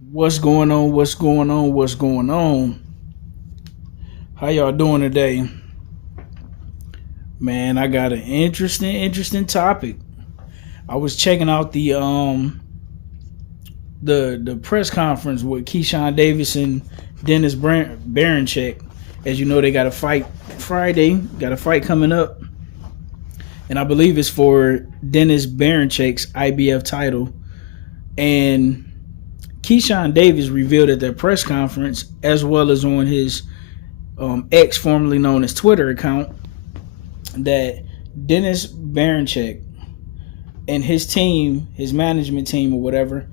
What's going on? What's going on? What's going on? How y'all doing today? Man, I got an interesting topic. I was checking out the press conference with Keyshawn Davis and Denys Berinchyk. As you know, they got a fight Friday. Got a fight coming up, and I believe it's for Denys Berinchyk's IBF title. And Keyshawn Davis revealed at their press conference, as well as on his X, formerly known as Twitter account, that Denys Berinchyk and his team, his management team or whatever,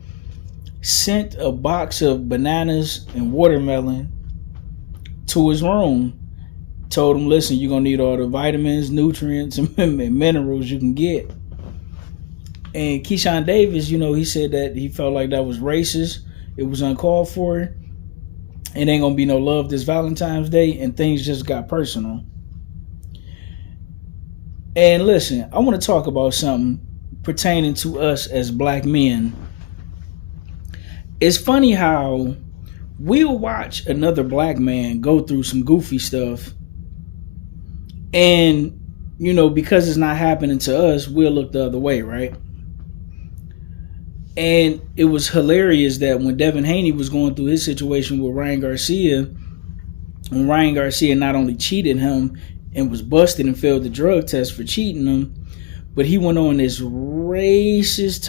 sent a box of bananas and watermelon to his room. Told him, listen, you're going to need all the vitamins, nutrients, and minerals you can get. And Keyshawn Davis, he said that he felt like that was racist. It was uncalled for. It ain't going to be no love this Valentine's Day. And things just got personal. And listen, I want to talk about something pertaining to us as black men. It's funny how we'll watch another black man go through some goofy stuff. And, because it's not happening to us, we'll look the other way, right? And it was hilarious that when Devin Haney was going through his situation with Ryan Garcia, when Ryan Garcia not only cheated him and was busted and failed the drug test for cheating him, but he went on this racist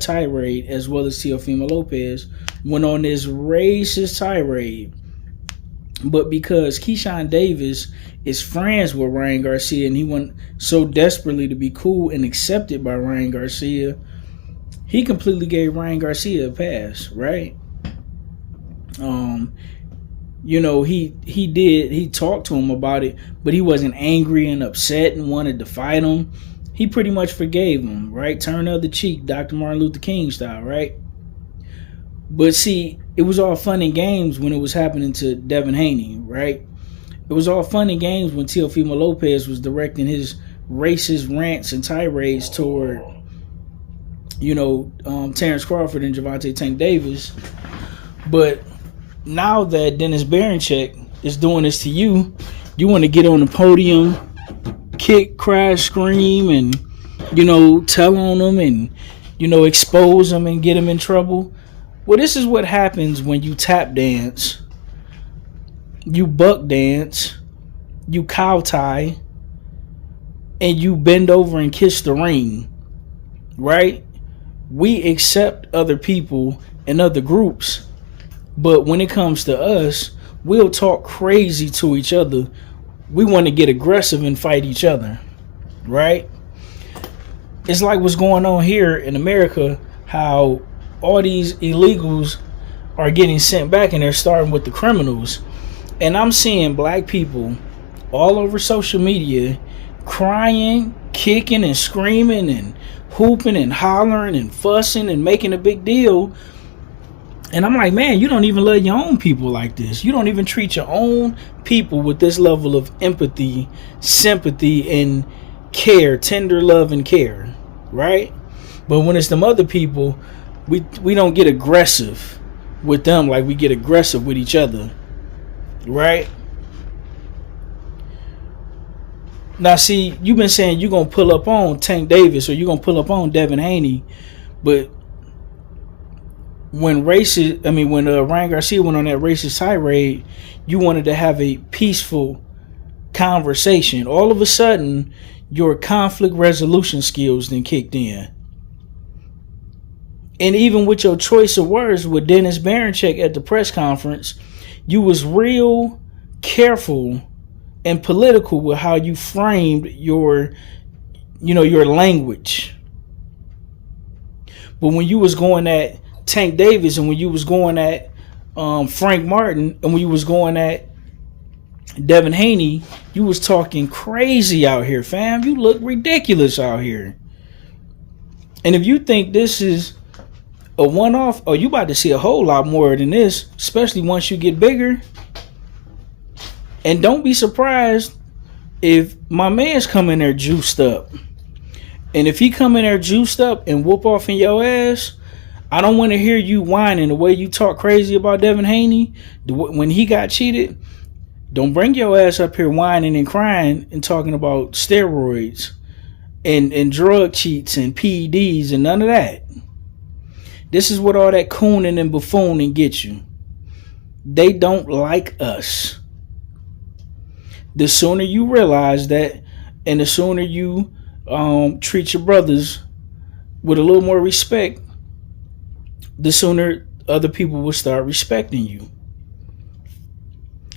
tirade, as well as Teofimo Lopez went on this racist tirade. But because Keyshawn Davis is friends with Ryan Garcia and he went so desperately to be cool and accepted by Ryan Garcia, he completely gave Ryan Garcia a pass, right? He talked to him about it, but he wasn't angry and upset and wanted to fight him. He pretty much forgave him, right? Turn the other cheek, Dr. Martin Luther King style, right? But see, it was all fun and games when it was happening to Devin Haney, right? It was all fun and games when Teofimo Lopez was directing his racist rants and tirades toward, Terrence Crawford and Gervonta Tank Davis. But now that Denys Berinchyk is doing this to you, you want to get on the podium, kick, crash, scream, and, tell on them and, expose them and get them in trouble. Well, this is what happens when you tap dance, you buck dance, you cow tie, and you bend over and kiss the ring, right? We accept other people and other groups, but when it comes to us, we'll talk crazy to each other. We want to get aggressive and fight each other, right? It's like what's going on here in America, how all these illegals are getting sent back and they're starting with the criminals. And I'm seeing black people all over social media crying, kicking and screaming and hooping and hollering and fussing and making a big deal. And I'm like, man, you don't even love your own people like this. You don't even treat your own people with this level of empathy, sympathy, and care, tender love and care, right? But when it's them other people, we don't get aggressive with them like we get aggressive with each other, right? Now, see, you've been saying you're going to pull up on Tank Davis or you're going to pull up on Devin Haney, but when Ryan Garcia went on that racist tirade, you wanted to have a peaceful conversation. All of a sudden, your conflict resolution skills then kicked in. And even with your choice of words with Denys Berinchyk at the press conference, you was real careful and political with how you framed your language. But when you was going at Tank Davis and when you was going at Frank Martin and when you was going at Devin Haney, you was talking crazy out here, fam. You look ridiculous out here. And if you think this is a one-off, you about to see a whole lot more than this, especially once you get bigger. And don't be surprised if my man's come in there juiced up. And if he come in there juiced up and whoop off in your ass, I don't want to hear you whining the way you talk crazy about Devin Haney when he got cheated. Don't bring your ass up here whining and crying and talking about steroids and drug cheats and PEDs and none of that. This is what all that cooning and buffooning gets you. They don't like us. The sooner you realize that, and the sooner you treat your brothers with a little more respect, the sooner other people will start respecting you.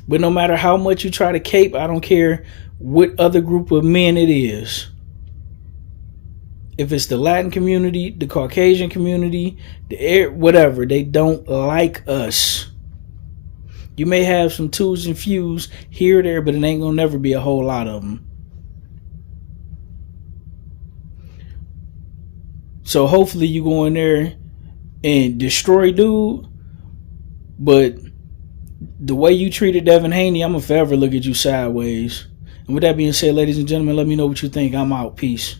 But no matter how much you try to cape, I don't care what other group of men it is. If it's the Latin community, the Caucasian community, whatever, they don't like us. You may have some twos and fews here or there, but it ain't gonna never be a whole lot of them. So hopefully you go in there and destroy dude, but the way you treated Devin Haney, I'm gonna forever look at you sideways. And with that being said, ladies and gentlemen, let me know what you think. I'm out. Peace.